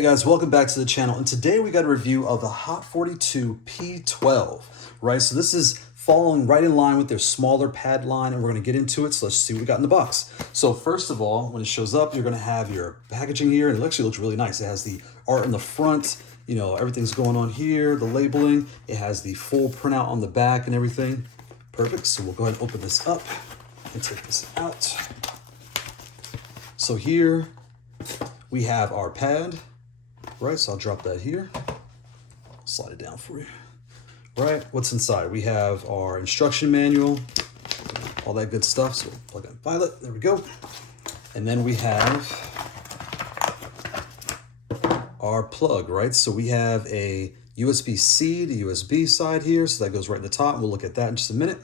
Hey guys, welcome back to the channel, and today we got a review of the Haute42 P12, right? So this is falling right in line with their smaller pad line, and we're going to get into it. So let's see what we got in the box. So first of all, when it shows up, you're going to have your packaging here, and it actually looks really nice. It has the art in the front, you know, everything's going on here, the labeling. It has the full printout on the back and everything. Perfect. So we'll go ahead and open this up and take this out. So here we have our pad. Right, so I'll drop that here, slide it down for you. Right, what's inside? We have our instruction manual, all that good stuff. So we'll plug in Violet, there we go. And then we have our plug, right? So we have a USB-C to USB side here, so that goes right in the top. We'll look at that in just a minute.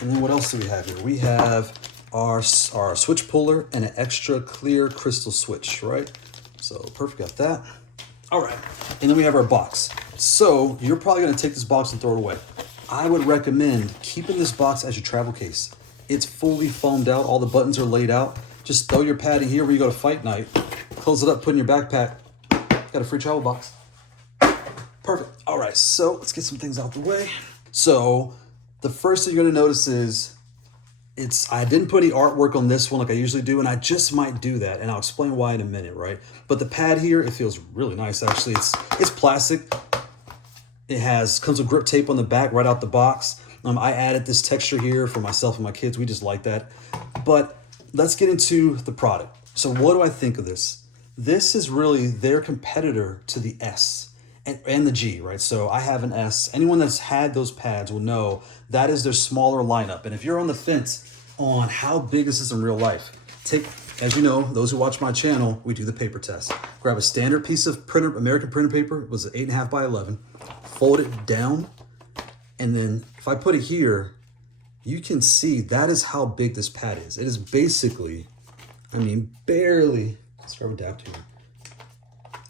And then what else do we have here? We have our switch puller and an extra clear crystal switch, right? So perfect, got that. All right, and then we have our box. So you're probably gonna take this box and throw it away. I would recommend keeping this box as your travel case. It's fully foamed out, all the buttons are laid out. Just throw your pad in here where you go to fight night, close it up, put it in your backpack. Got a free travel box. Perfect, all right, so let's get some things out the way. So the first thing you're gonna notice is I didn't put any artwork on this one like I usually do, and I just might do that, and I'll explain why in a minute, right? But the pad here, it feels really nice, actually. It's plastic. It comes with grip tape on the back right out the box. I added this texture here for myself and my kids. We just like that. But let's get into the product. So what do I think of this? This is really their competitor to the S and the G, right? So I have an S. Anyone that's had those pads will know that is their smaller lineup. And if you're on the fence on how big this is in real life, as you know, those who watch my channel, we do the paper test. Grab a standard piece of American printer paper, it was 8.5 by 11, fold it down, and then if I put it here, you can see that is how big this pad is. It is basically, I mean, barely, let's grab a adapter here.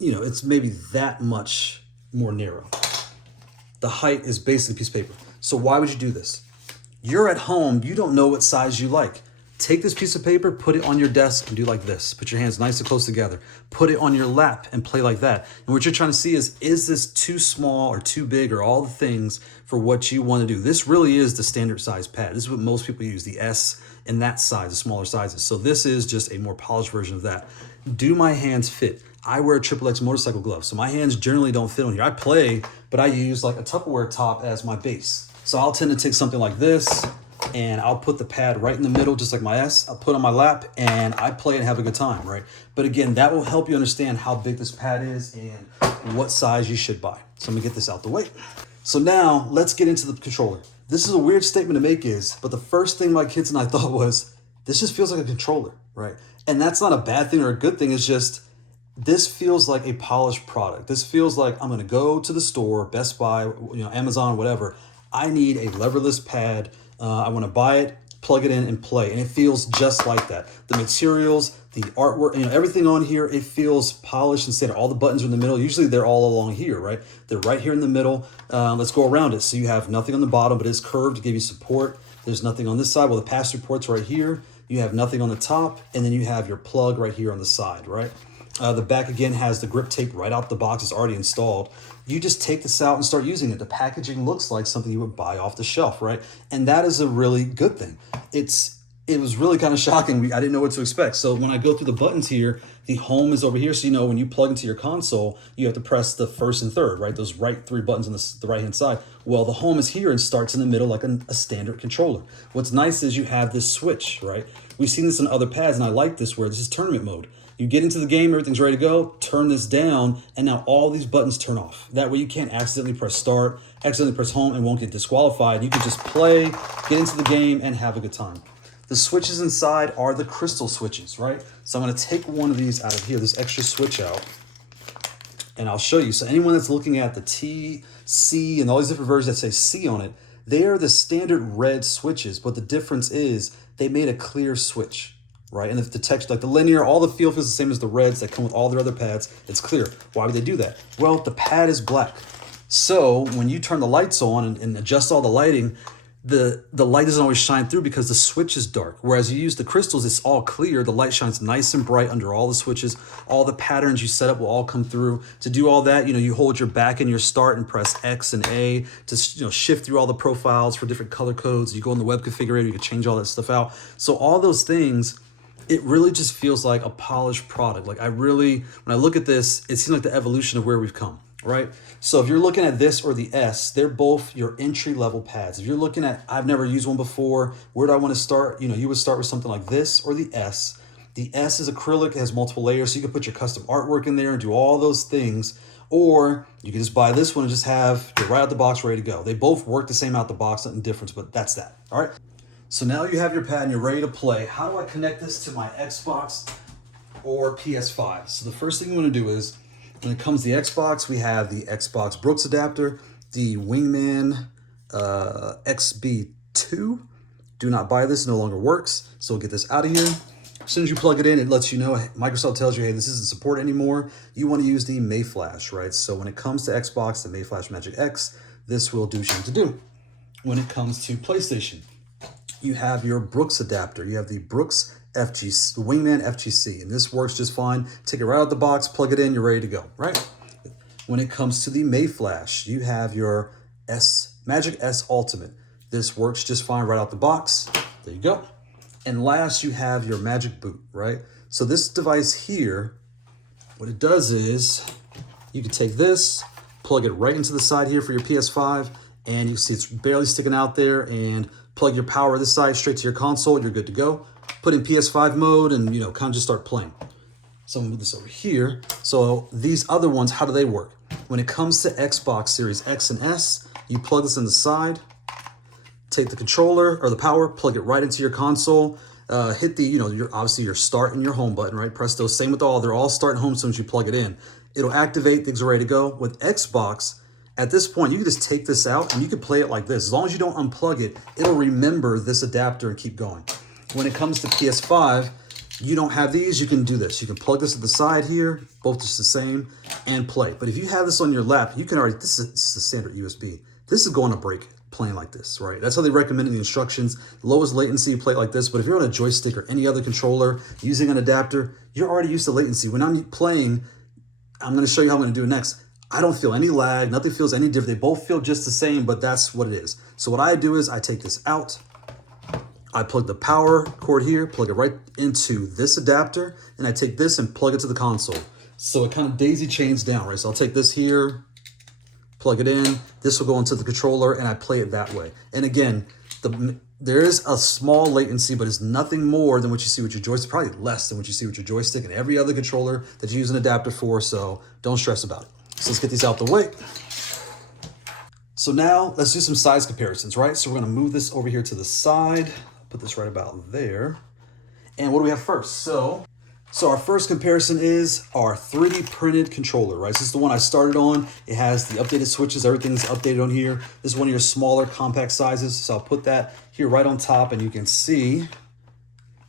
You know, it's maybe that much more narrow. The height is basically a piece of paper. So why would you do this? You're at home, you don't know what size you like. Take this piece of paper, put it on your desk and do like this. Put your hands nice and close together. Put it on your lap and play like that. And what you're trying to see is this too small or too big or all the things for what you want to do? This really is the standard size pad. This is what most people use, the S and that size, the smaller sizes. So this is just a more polished version of that. Do my hands fit? I wear XXX motorcycle gloves, so my hands generally don't fit on here. I play, but I use like a Tupperware top as my base. So I'll tend to take something like this, and I'll put the pad right in the middle, just like my S. I'll put it on my lap, and I play and have a good time, right? But again, that will help you understand how big this pad is and what size you should buy. So I'm gonna get this out the way. So now let's get into the controller. This is a weird statement to make but the first thing my kids and I thought was, this just feels like a controller, right? And that's not a bad thing or a good thing, it's just, this feels like a polished product. This feels like I'm gonna go to the store, Best Buy, you know, Amazon, whatever. I need a leverless pad. I wanna buy it, plug it in and play. And it feels just like that. The materials, the artwork, you know, everything on here, it feels polished and standard. All the buttons are in the middle. Usually they're all along here, right? They're right here in the middle. Let's go around it. So you have nothing on the bottom, but it's curved to give you support. There's nothing on this side. Well, the pass-through port's right here. You have nothing on the top, and then you have your plug right here on the side, right? The back again has the grip tape right out the box. It's already installed. You just take this out and start using it. The packaging looks like something you would buy off the shelf, right? And that is a really good thing. It was really kind of shocking. I didn't know what to expect. So when I go through the buttons here, the home is over here. So you know when you plug into your console, you have to press the first and third, right? Those right three buttons on the right-hand side. Well, the home is here and starts in the middle like a standard controller. What's nice is you have this switch, right? We've seen this in other pads, and I like this where this is tournament mode. You get into the game, everything's ready to go, turn this down, and now all these buttons turn off. That way you can't accidentally press start, accidentally press home, and won't get disqualified. You can just play, get into the game, and have a good time. The switches inside are the crystal switches, right? So I'm gonna take one of these out of here, this extra switch out, and I'll show you. So anyone that's looking at the T, C, and all these different versions that say C on it, they are the standard red switches, but the difference is they made a clear switch. Right, and if the text, like the linear, all the feel feels the same as the reds that come with all their other pads. It's clear. Why would they do that? Well, the pad is black. So when you turn the lights on and adjust all the lighting, the light doesn't always shine through because the switch is dark. Whereas you use the crystals, it's all clear. The light shines nice and bright under all the switches. All the patterns you set up will all come through. To do all that, you hold your back and your start and press X and A to shift through all the profiles for different color codes. You go in the web configurator, you can change all that stuff out. So all those things, it really just feels like a polished product. Like when I look at this, it seems like the evolution of where we've come. Right? So if you're looking at this or the S, they're both your entry level pads. If you're looking at, I've never used one before, where do I want to start? You would start with something like this or the S. The S is acrylic, it has multiple layers, so you can put your custom artwork in there and do all those things. Or you can just buy this one and just have it right out the box ready to go. They both work the same out the box, nothing different, but that's that. All right. So now you have your pad and you're ready to play. How do I connect this to my Xbox or PS5? So the first thing you want to do is, when it comes to the Xbox, we have the Xbox Brooks adapter, the Wingman XB2. Do not buy this, no longer works. So we'll get this out of here. As soon as you plug it in, it lets you know, Microsoft tells you, hey, this isn't supported anymore. You want to use the Mayflash, right? So when it comes to Xbox, the Mayflash Magic X, this will do what you need to do. When it comes to PlayStation, you have your Brooks adapter. You have the Brooks FGC, the Wingman FGC, and this works just fine. Take it right out of the box, plug it in, you're ready to go, right? When it comes to the Mayflash, you have your Magic S Ultimate. This works just fine right out the box. There you go. And last, you have your Magic Boot, right? So this device here, what it does is you can take this, plug it right into the side here for your PS5, and you see it's barely sticking out there, and plug your power this side straight to your console, you're good to go. Put in PS5 mode and, kind of just start playing. So I'm gonna move this over here. So these other ones, how do they work? When it comes to Xbox Series X and S, you plug this in the side, take the controller or the power, plug it right into your console, hit the, obviously your start and your home button, right? Press those, same with all, they're all start and home as soon as you plug it in. It'll activate, things are ready to go. With Xbox, at this point, you can just take this out and you can play it like this. As long as you don't unplug it, it'll remember this adapter and keep going. When it comes to PS5, you don't have these, you can do this. You can plug this to the side here, both just the same, and play. But if you have this on your lap, you can already, this is the standard USB. This is going to break playing like this, right? That's how they recommend in the instructions. Lowest latency, play it like this. But if you're on a joystick or any other controller using an adapter, you're already used to latency. When I'm playing, I'm going to show you how I'm going to do it next. I don't feel any lag, nothing feels any different. They both feel just the same, but that's what it is. So what I do is I take this out, I plug the power cord here, plug it right into this adapter, and I take this and plug it to the console. So it kind of daisy chains down, right? So I'll take this here, plug it in, this will go into the controller, and I play it that way. And again, there is a small latency, but it's nothing more than what you see with your joystick, probably less than what you see with your joystick and every other controller that you use an adapter for, so don't stress about it. So let's get these out the way. So now let's do some size comparisons, right? So we're gonna move this over here to the side, put this right about there. And what do we have first? So our first comparison is our 3D printed controller, right? This is the one I started on. It has the updated switches, everything's updated on here. This is one of your smaller compact sizes. So I'll put that here right on top and you can see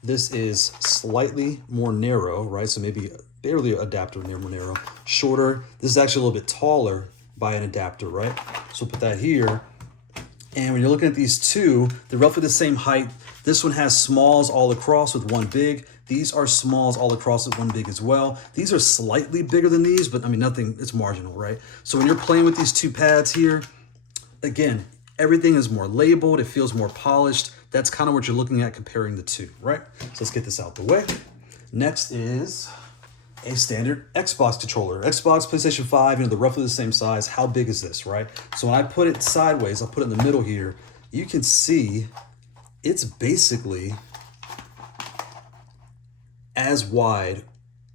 this is slightly more narrow, right? So maybe barely adapter, more narrow, shorter. This is actually a little bit taller by an adapter, right? So we'll put that here. And when you're looking at these two, they're roughly the same height. This one has smalls all across with one big. These are smalls all across with one big as well. These are slightly bigger than these, but I mean, nothing, it's marginal, right? So when you're playing with these two pads here, again, everything is more labeled. It feels more polished. That's kind of what you're looking at comparing the two, right? So let's get this out the way. Next is a standard Xbox controller. Xbox, PlayStation 5, they're roughly the same size. How big is this, right? So when I put it sideways, I'll put it in the middle here, you can see it's basically as wide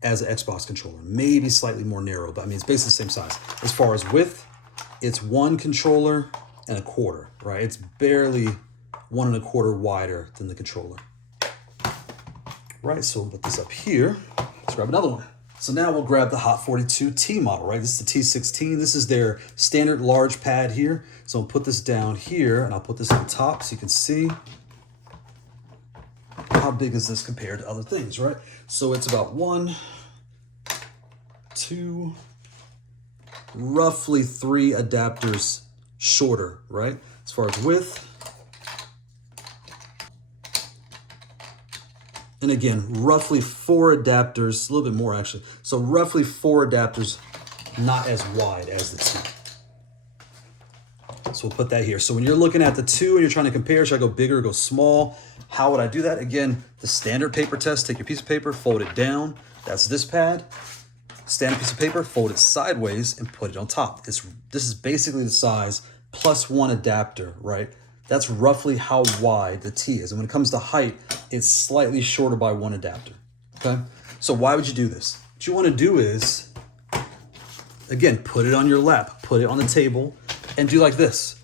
as an Xbox controller, maybe slightly more narrow, but I mean, it's basically the same size. As far as width, it's 1 controller and a quarter, right? It's barely 1 1/4 wider than the controller. Right, so we'll put this up here. Let's grab another one. So now we'll grab the Haute42 T model, right? This is the T16. This is their standard large pad here. So I'll put this down here and I'll put this on top so you can see how big is this compared to other things, right? So it's about 1, 2, roughly 3 adapters shorter, right? As far as width, And again, roughly 4 adapters, a little bit more actually. So roughly 4 adapters, not as wide as the T. So we'll put that here. So when you're looking at the 2 and you're trying to compare, should I go bigger or go small? How would I do that? Again, the standard paper test, take your piece of paper, fold it down. That's this pad. Standard piece of paper, fold it sideways and put it on top. This is basically the size plus 1 adapter, right? That's roughly how wide the T is. And when it comes to height, it's slightly shorter by 1 adapter, okay? So why would you do this? What you wanna do is, again, put it on your lap, put it on the table, and do like this.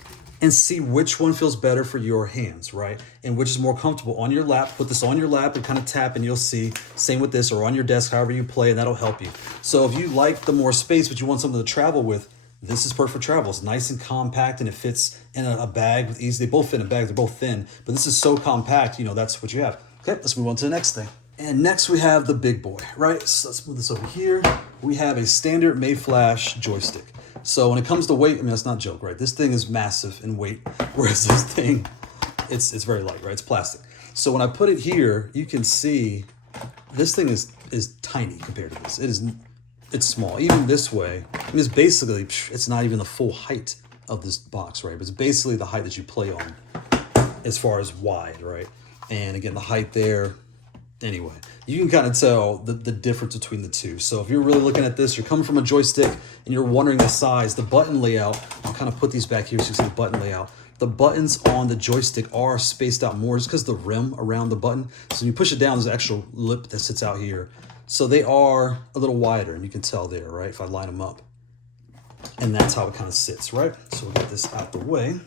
And see which one feels better for your hands, right? And which is more comfortable. On your lap, put this on your lap and kind of tap and you'll see. Same with this, or on your desk, however you play, and that'll help you. So if you like the more space, but you want something to travel with, this is perfect for travel. It's nice and compact and it fits in a bag with ease. They both fit in a bag, they're both thin, but this is so compact, you know, that's what you have. Okay, let's move on to the next thing. And next we have the big boy, right? So let's move this over here. We have a standard Mayflash joystick. So when it comes to weight, I mean, that's not a joke, right? This thing is massive in weight, whereas this thing, it's very light, right? It's plastic. So when I put it here, you can see this thing is tiny compared to this. It's small. Even this way, I mean, it's basically, it's not even the full height of this box, right? But it's basically the height that you play on as far as wide, right? And again, the height there, anyway, you can kind of tell the difference between the two. So if you're really looking at this, you're coming from a joystick and you're wondering the size, the button layout, I'll kind of put these back here so you see the button layout. The buttons on the joystick are spaced out more just because the rim around the button. So when you push it down, there's an extra lip that sits out here. So they are a little wider and you can tell there, right? If I line them up. And that's how it kind of sits, right? So we'll get this out the way.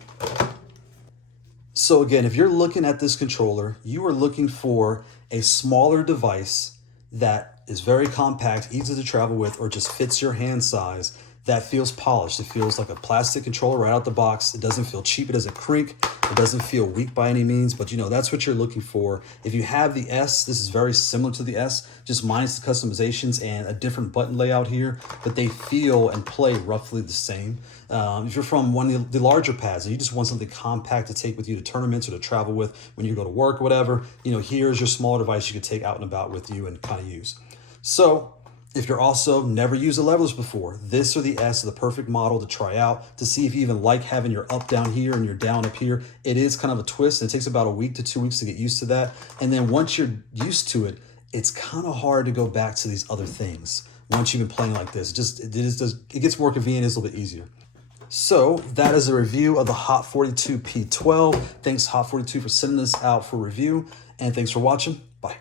So again, if you're looking at this controller, you are looking for a smaller device that is very compact, easy to travel with, or just fits your hand size, that feels polished. It feels like a plastic controller right out the box. It doesn't feel cheap. It doesn't creak. It doesn't feel weak by any means, but you know, that's what you're looking for. If you have the S, this is very similar to the S, just minus the customizations and a different button layout here, but they feel and play roughly the same. If you're from one of the larger pads and you just want something compact to take with you to tournaments or to travel with when you go to work, whatever, you know, here's your smaller device you could take out and about with you and kind of use. So if you're also never used a levelers before, this or the S is the perfect model to try out to see if you even like having your up down here and your down up here. It is kind of a twist. And it takes about a week to 2 weeks to get used to that. And then once you're used to it, it's kind of hard to go back to these other things. Once you've been playing like this, it gets more convenient, it's a little bit easier. So that is a review of the Haute42 P12. Thanks Haute42 for sending this out for review. And thanks for watching. Bye.